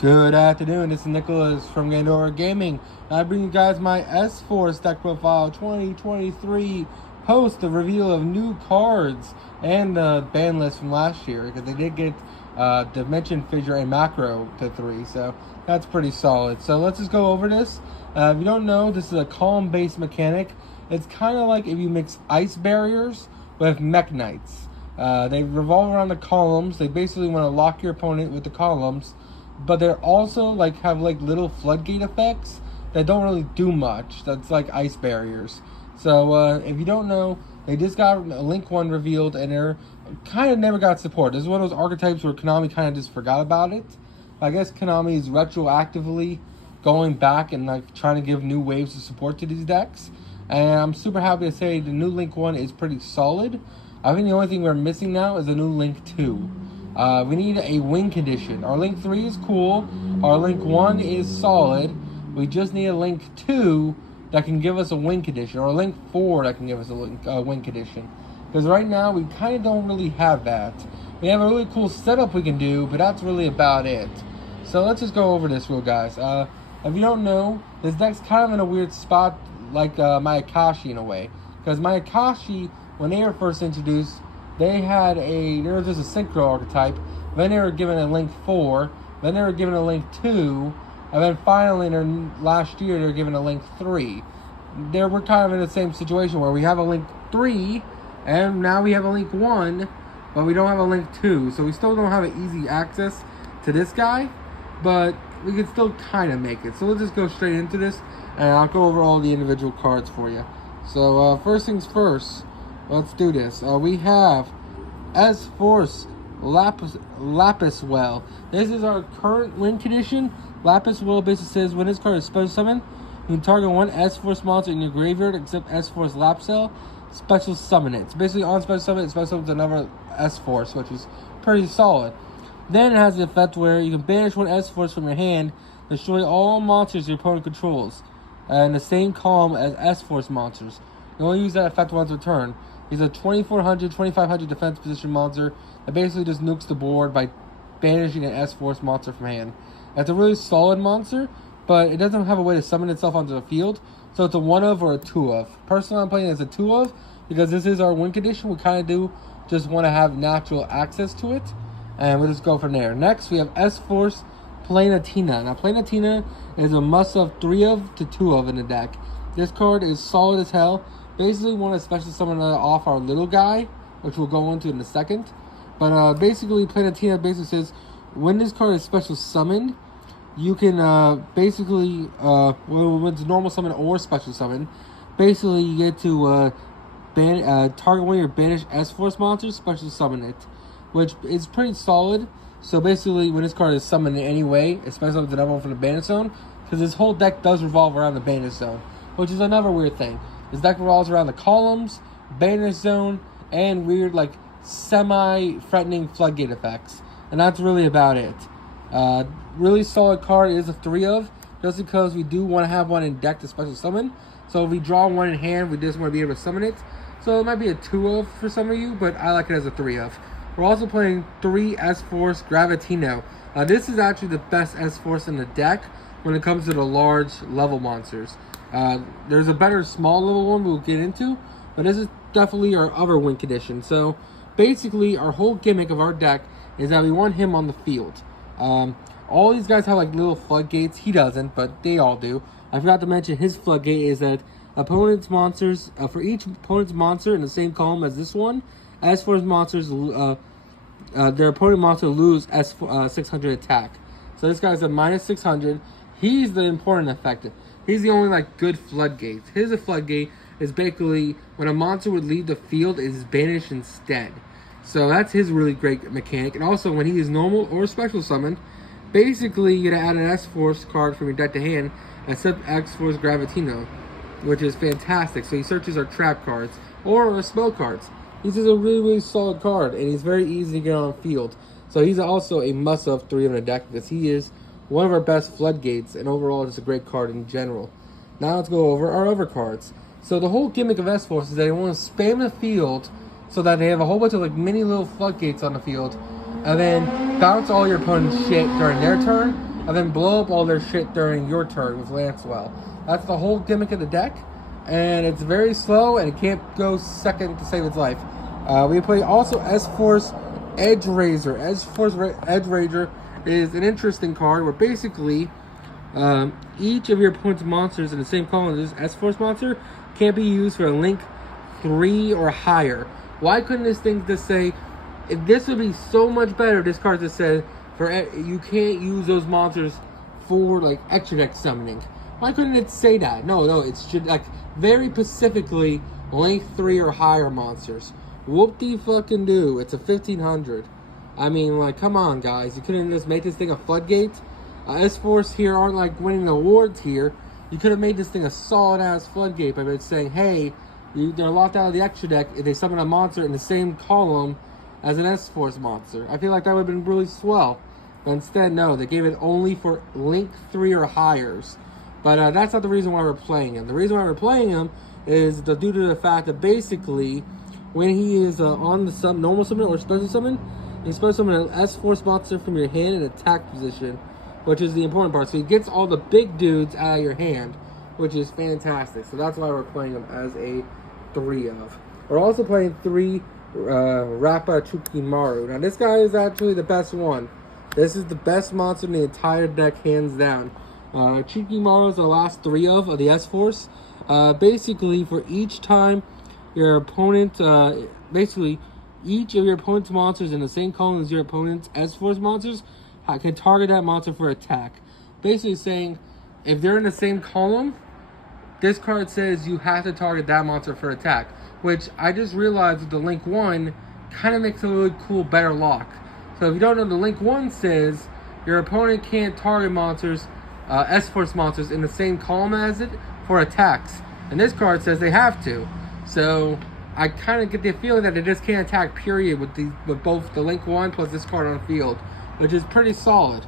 Good afternoon, this is Nicholas from Gandora Gaming. I bring you guys my S-Force deck profile 2023 post the reveal of new cards and the ban list from last year, because they did get Dimension Fissure and Macro to 3, so that's pretty solid. So let's just go over this. If you don't know, this is a column-based mechanic. It's kind of like if you mix Ice Barriers with Mech Knights. They revolve around the columns. They basically want to lock your opponent with the columns, but they're also have little floodgate effects that don't really do much. That's like Ice Barriers. So if you don't know, they just got a Link 1 revealed, and they're kind of never got support. This is one of those archetypes where Konami kind of just forgot about it. I guess Konami is retroactively going back and trying to give new waves of support to these decks. And I'm super happy to say the new Link 1 is pretty solid. I think the only thing we're missing now is a new Link 2. We need a win condition. Our Link 3 is cool. Our Link 1 is solid. We just need a Link 2 that can give us a win condition, or a Link 4 that can give us a win condition. Because right now, we kind of don't really have that. We have a really cool setup we can do, but that's really about it. So let's just go over this real, guys. If you don't know, this deck's kind of in a weird spot, like my Akashi in a way. Because my Akashi, when they were first introduced, there was just a Synchro archetype, then they were given a Link 4, then they were given a Link 2, and then finally, last year, they were given a Link 3. We're kind of in the same situation where we have a Link 3, and now we have a Link 1, but we don't have a Link 2. So we still don't have an easy access to this guy, but we can still kind of make it. So let's just go straight into this, and I'll go over all the individual cards for you. So first things first, let's do this. We have S-Force Lapis Well. This is our current win condition. Lapis Well basically says when this card is special summoned, you can target one S-Force monster in your graveyard except S-Force Lapsel, special summon it. It's basically on special summon, it special summons another S-Force, which is pretty solid. Then it has the effect where you can banish one S-Force from your hand, destroy all monsters your opponent controls, in the same column as S-Force monsters. You only use that effect once per turn. He's a 2400, 2500 defense position monster that basically just nukes the board by banishing an S-Force monster from hand. That's a really solid monster, but it doesn't have a way to summon itself onto the field, so it's a 1-of or a 2-of. Personally, I'm playing it as a 2-of because this is our win condition. We kind of do just want to have natural access to it, and we'll just go from there. Next, we have S-Force Planatina. Now, Planatina is a must-of 3-of to 2-of in the deck. This card is solid as hell. Basically, want to special summon off our little guy, which we'll go into in a second. But basically, Planatina basically says when this card is special summoned, you can when it's normal summon or special summon, basically you get to target one of your banished S-Force monsters, special summon it, which is pretty solid. So basically, when this card is summoned in any way, especially with another one from the Bandit Zone, because this whole deck does revolve around the Bandit Zone, which is another weird thing. This deck revolves around the columns, Bandit Zone, and weird, semi-threatening floodgate effects. And that's really about it. Really solid card. It is a 3-of, just because we do want to have one in deck to special summon. So if we draw one in hand, we just want to be able to summon it. So it might be a 2-of for some of you, but I like it as a 3-of. We're also playing 3 S-Force Gravitino. This is actually the best S-Force in the deck when it comes to the large level monsters. There's a better small level one we'll get into, but this is definitely our other win condition. So basically, our whole gimmick of our deck is that we want him on the field. All these guys have little floodgates. He doesn't, but they all do. I forgot to mention his floodgate is that opponent's monsters, for each opponent's monster in the same column as this one, S-Force monsters, their opponent monster lose 600 attack. So this guy's a minus 600. He's the important effect. He's the only good floodgate. His floodgate is basically when a monster would leave the field, it is banished instead. So that's his really great mechanic. And also when he is normal or special summoned, basically you're gonna add an S-Force card from your deck to hand, except S-Force Gravitino, which is fantastic. So he searches our trap cards or our spell cards. He's just a really, really solid card, and he's very easy to get on the field. So he's also a must-of 3 in the deck because he is one of our best floodgates, and overall just a great card in general. Now let's go over our other cards. So the whole gimmick of S-Force is that they want to spam the field so that they have a whole bunch of mini little floodgates on the field, and then bounce all your opponent's shit during their turn, and then blow up all their shit during your turn with Lancewell. That's the whole gimmick of the deck, and it's very slow, and it can't go second to save its life. We play also S-Force Edge Razor. Edge Razor is an interesting card where basically each of your opponent's monsters in the same column as this S-Force monster can't be used for a link 3 or higher. Why couldn't this thing just say, if this would be so much better, this card just said, you can't use those monsters for like extra deck summoning. Why couldn't it say that? No, it should like very specifically link 3 or higher monsters. Whoop-de-fucking-do. It's a 1500. I mean, like, come on, guys. You couldn't just make this thing a floodgate? S-Force here aren't, like, winning awards here. You could have made this thing a solid-ass floodgate by saying, hey, they're locked out of the extra deck if they summon a monster in the same column as an S-Force monster. I feel like that would have been really swell. But instead, no. They gave it only for link 3 or higher. But that's not the reason why we're playing him. The reason why we're playing him is due to the fact that basically, when he is on the normal summon or special summon, you special summon an S-Force monster from your hand in attack position, which is the important part. So he gets all the big dudes out of your hand, which is fantastic. So that's why we're playing him as a 3 of. We're also playing 3 Rappa Chukimaru. Now this guy is actually the best one. This is the best monster in the entire deck, hands down. Chukimaru is the last 3 of the S-Force. Basically, for each time your opponent, basically, each of your opponent's monsters in the same column as your opponent's S-Force monsters can target that monster for attack. Basically saying, if they're in the same column, this card says you have to target that monster for attack. Which I just realized with the Link 1 kind of makes a really cool, better lock. So if you don't know, the Link 1 says your opponent can't target monsters, S-Force monsters in the same column as it for attacks. And this card says they have to. So I kind of get the feeling that they just can't attack, period, with both the Link 1 plus this card on the field, which is pretty solid.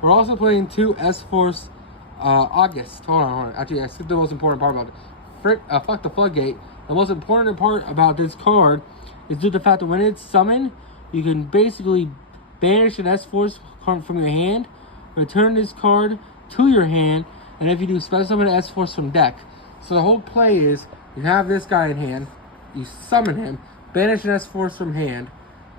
We're also playing 2 S-Force August. Hold on. Actually, I skipped the most important part about it. Fuck the floodgate. The most important part about this card is due to the fact that when it's summoned, you can basically banish an S-Force card from your hand, return this card to your hand, and if you do, special summon an S-Force from deck. So the whole play is, you have this guy in hand, you summon him, banish an S-Force from hand,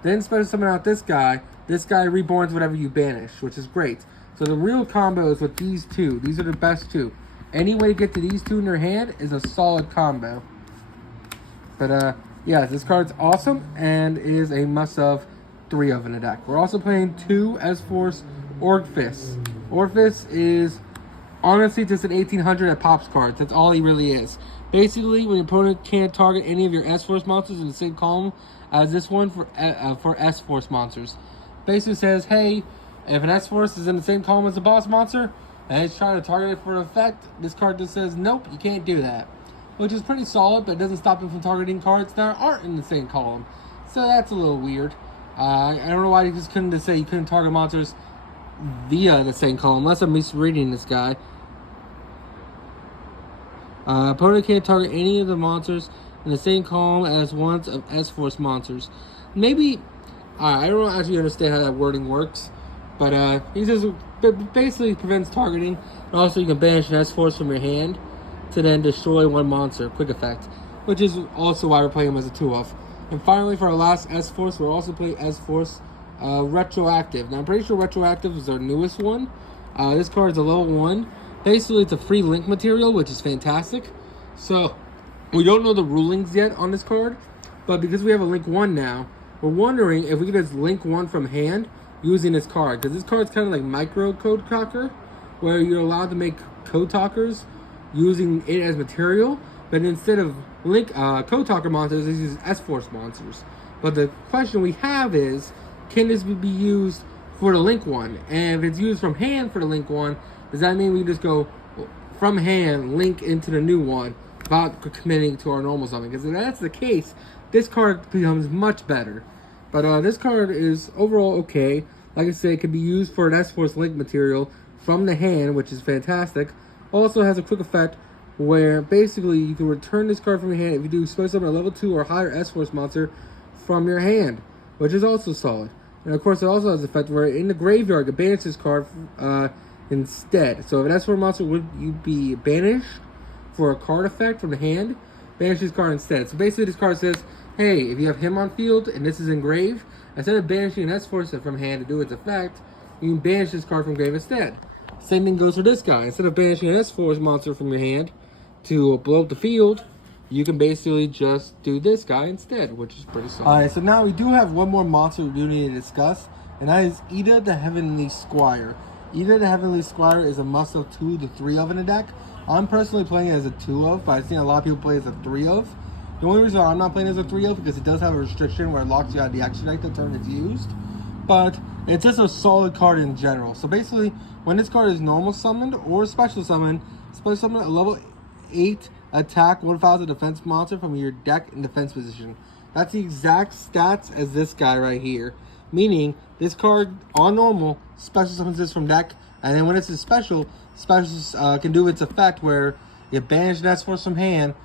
then special summon out this guy reborns whatever you banish, which is great. So the real combo is with these 2. These are the best 2. Any way to get to these 2 in your hand is a solid combo. But yeah, this card's awesome and is a must-have 3 of in the deck. We're also playing 2 S-Force Orgfist. Orgfist is honestly just an 1800 at Pops cards. That's all he really is. Basically, when your opponent can't target any of your S-Force monsters in the same column as this one for S-Force monsters. Basically says, hey, if an S-Force is in the same column as the boss monster, and it's trying to target it for effect, this card just says, nope, you can't do that. Which is pretty solid, but it doesn't stop them from targeting cards that aren't in the same column. So that's a little weird. I don't know why you just couldn't just say you couldn't target monsters via the same column, unless I'm misreading this guy. Opponent can't target any of the monsters in the same column as ones of S-Force monsters. Maybe, I don't actually understand how that wording works, but he says it basically prevents targeting. And also, you can banish an S-Force from your hand to then destroy one monster, quick effect, which is also why we're playing him as a 2-of. And finally, for our last S-Force, we're also playing S-Force Retroactive. Now, I'm pretty sure Retroactive is our newest one. This card is a level 1. Basically, it's a free link material, which is fantastic. So, we don't know the rulings yet on this card, but because we have a Link 1 now, we're wondering if we could just Link 1 from hand using this card. Because this card's kind of like Micro Code Talker, where you're allowed to make Code Talkers using it as material, but instead of Code Talker monsters, this is S-Force monsters. But the question we have is, can this be used for the Link 1? And if it's used from hand for the Link 1, does that mean we can just go from hand, link into the new one, without committing to our normal summon? Because if that's the case, this card becomes much better. But this card is overall okay. Like I said, it can be used for an S-Force link material from the hand, which is fantastic. Also has a quick effect where basically you can return this card from your hand if you do special summon a level 2 or higher S-Force monster from your hand, which is also solid. And of course, it also has an effect where in the graveyard, you can banish this card instead. So if an S4 monster would you be banished for a card effect from the hand, banish this card instead. So basically this card says, hey, if you have him on field and this is engraved, instead of banishing an S-Force from hand to do its effect, you can banish this card from grave instead. Same thing goes for this guy. Instead of banishing an S-Force monster from your hand to blow up the field, you can basically just do this guy instead, which is pretty solid. Alright, so now we do have one more monster we do need to discuss, and that is Ida the Heavenly Squire. Ida the Heavenly Squire is a must of 2 to 3 of in a deck. I'm personally playing it as a 2 of, but I've seen a lot of people play it as a 3 of. The only reason I'm not playing it as a 3 of because it does have a restriction where it locks you out of the action deck the turn it's used. But it's just a solid card in general. So basically, when this card is normal summoned or special summoned a level 8 attack 1,000 defense monster from your deck in defense position. That's the exact stats as this guy right here. Meaning, this card on normal special summons this from deck, and then when it's a special can do its effect where you banish an S-Force from hand,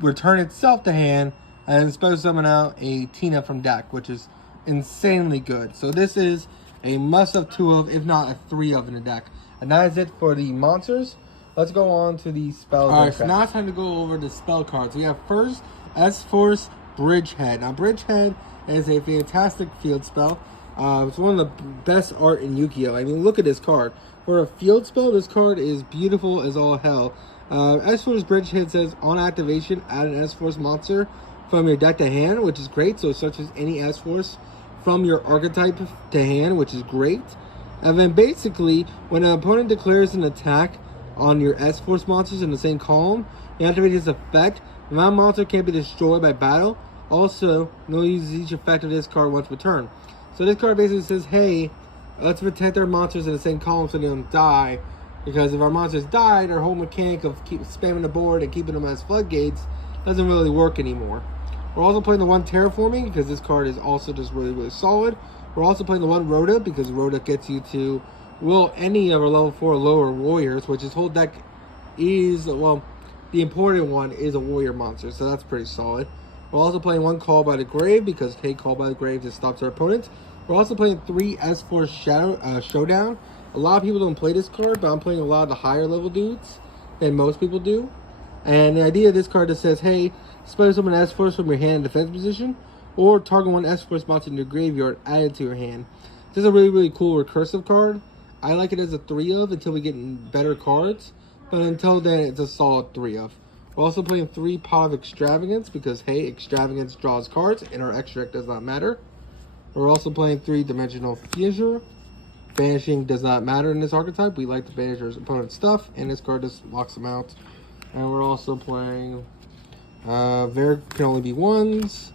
return itself to hand, and then special summon out a Tina from deck, which is insanely good. So this is a must of 2 of, if not a 3 of in the deck. And that is it for the monsters. Let's go on to the spells. Alright, so now it's time to go over the spell cards. We have first S-Force Bridgehead. Now Bridgehead is a fantastic field spell. It's one of the best art in Yu-Gi-Oh! I mean, look at this card. For a field spell, this card is beautiful as all hell. S-Force Bridgehead says, on activation, add an S-Force monster from your deck to hand, which is great. So it searches any S-Force from your archetype to hand, which is great. And then basically, when an opponent declares an attack on your S-Force monsters in the same column, you activate this effect. The monster can't be destroyed by battle. Also, no use each effect of this card once per turn. So this card basically says, hey, let's protect our monsters in the same column so they don't die. Because if our monsters died, our whole mechanic of keep spamming the board and keeping them as floodgates doesn't really work anymore. We're also playing the one Terraforming because this card is also just really, really solid. We're also playing the one Rhoda because Rhoda gets you to will any of our level 4 or lower warriors, which this whole deck is, well, the important one is a warrior monster, so that's pretty solid. We're also playing one Call by the Grave because, hey, Call by the Grave just stops our opponent. We're also playing 3 S-Force Showdown. A lot of people don't play this card, but I'm playing a lot of the higher level dudes than most people do. And the idea of this card just says, hey, special summon S-Force from your hand in defense position, or target one S-Force monster in your graveyard added to your hand. This is a really, really cool recursive card. I like it as a 3 of until we get better cards, but until then, it's a solid 3 of. We're also playing 3 Pot of Extravagance because, hey, Extravagance draws cards and our extra deck does not matter. We're also playing 3 Dimensional Fissure. Banishing does not matter in this archetype. We like to banish our opponent's stuff, and this card just locks them out. And we're also playing there can only be 1s,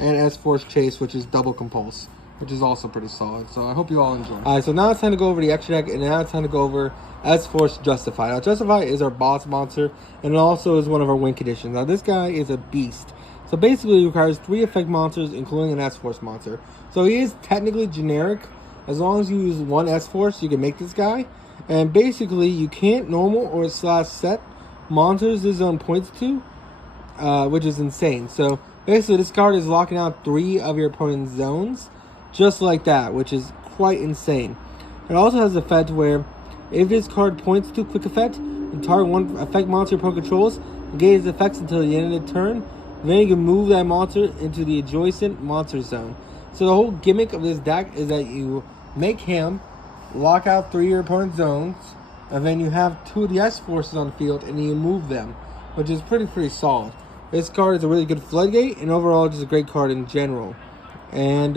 and S-Force Chase, which is double compulse, which is also pretty solid. So I hope you all enjoy. Alright, so now it's time to go over the extra deck, and now it's time to go over S-Force Justify. Now Justify is our boss monster, and it also is one of our win conditions. Now this guy is a beast. So basically he requires 3 effect monsters, including an S-Force monster. So he is technically generic. As long as you use 1 S-Force, you can make this guy. And basically, you can't normal or slash set monsters this zone points to, which is insane. So basically, this card is locking out 3 of your opponent's zones, just like that, which is quite insane. It also has the effect where, if this card points to quick effect, the target 1 effect monster your opponent controls, engage its effects until the end of the turn. Then you can move that monster into the adjacent monster zone. So the whole gimmick of this deck is that you make him lock out 3 of your opponent's zones, and then you have 2 of the S-Forces on the field, and you move them, which is pretty solid. This card is a really good floodgate, and overall just a great card in general. And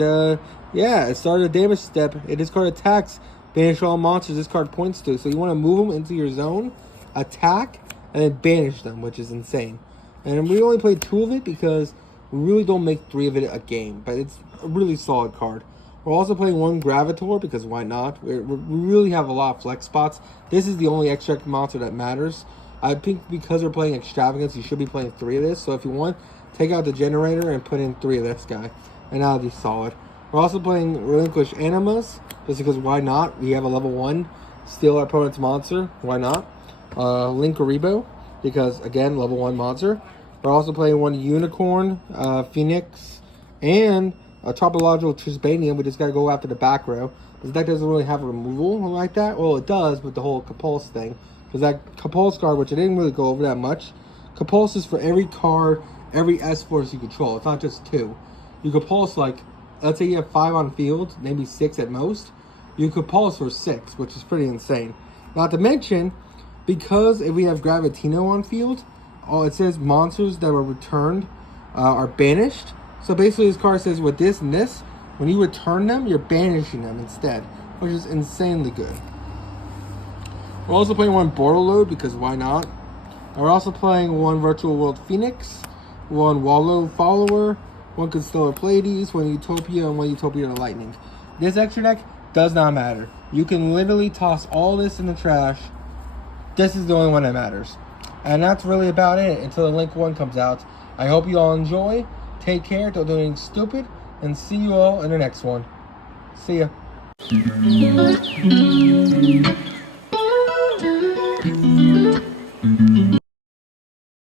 yeah, it started a damage step. If this card attacks, banish all monsters this card points to. So you want to move them into your zone, attack, and then banish them, which is insane. And we only played 2 of it because we really don't make 3 of it a game, but it's a really solid card. We're also playing 1 Gravitor because why not? We really have a lot of flex spots. This is the only extract monster that matters. I think because we're playing Extravagance, you should be playing 3 of this. So if you want, take out the generator and put in 3 of this guy. And that'll be solid. We're also playing Relinquish Animus just because why not? We have a level 1. Steal our opponent's monster. Why not? Linkuriboh because, again, level 1 monster. We're also playing 1 Unicorn, Phoenix, and a Topological Trisbanium. We just got to go after the back row This deck doesn't really have a removal like that. Well, it does with the whole Compulse thing. Because that Compulse card, which I didn't really go over that much, Compulse is for every card, every S-Force you control. It's not just 2. You Compulse, like, let's say you have 5 on field, maybe 6 at most. You Compulse for 6, which is pretty insane. Not to mention, because if we have Gravitino on field, it says monsters that were returned are banished. So basically this card says with this and this, when you return them, you're banishing them instead, which is insanely good. We're also playing one Borderload Load because why not? And we're also playing one Virtual World Phoenix, one Wallow Follower, one Constellar Pleiades, one Utopia, and one Utopia to Lightning. This extra deck does not matter. You can literally toss all this in the trash. This is the only one that matters. And that's really about it until the Link 1 comes out. I hope you all enjoy. Take care, don't do anything stupid, and see you all in the next one. See ya.